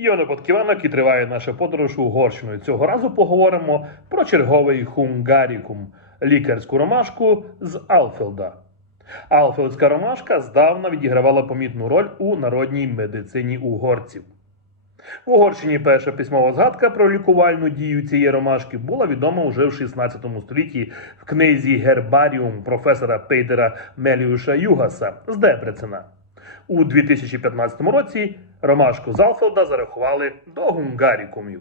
Йоне Подківанок і триває наша подорож Угорщиною. Цього разу поговоримо про черговий хунгарікум лікарську ромашку з Алфелда. Алфелдська ромашка здавна відігравала помітну роль у народній медицині угорців. В Угорщині перша письмова згадка про лікувальну дію цієї ромашки була відома уже в 16 столітті в книзі Гербаріум професора Пейтера Меліуша Югаса з Дебрецена. У 2015 році ромашку Залфелда зарахували до гунгарікумів.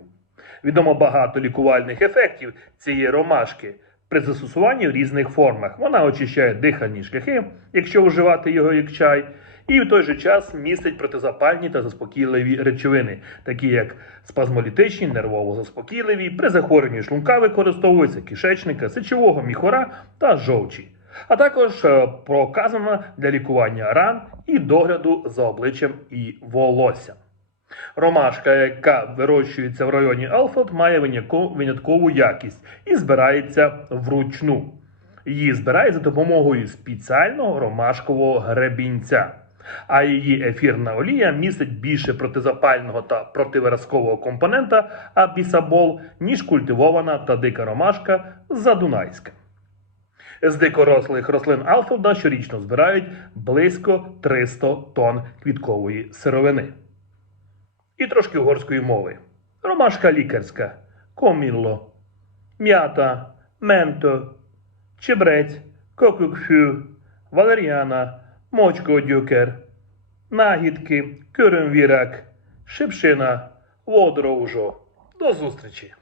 Відомо багато лікувальних ефектів цієї ромашки при застосуванні в різних формах. Вона очищає дихальні шляхи, якщо вживати його як чай, і в той же час містить протизапальні та заспокійливі речовини, такі як спазмолітичні, нервово-заспокійливі, при захворюванні шлунка використовуються кишечника, сечового міхора та жовчі а також е, проказана для лікування ран і догляду за обличчям і волоссям. Ромашка, яка вирощується в районі Алфот, має виняткову якість і збирається вручну. Її збирають за допомогою спеціального ромашкового гребінця. А її ефірна олія містить більше протизапального та противиразкового компонента абісабол, ніж культивована та дика ромашка задунайська. З дикорослих рослин Алфелда щорічно збирають близько 300 тонн квіткової сировини. І трошки угорської мови. Ромашка лікарська, комілло, м'ята, менто, чебрець, кокюкфю, валеріана, мочкодюкер, нагідки, кюренвірак, шипшина, водоровжо. До зустрічі!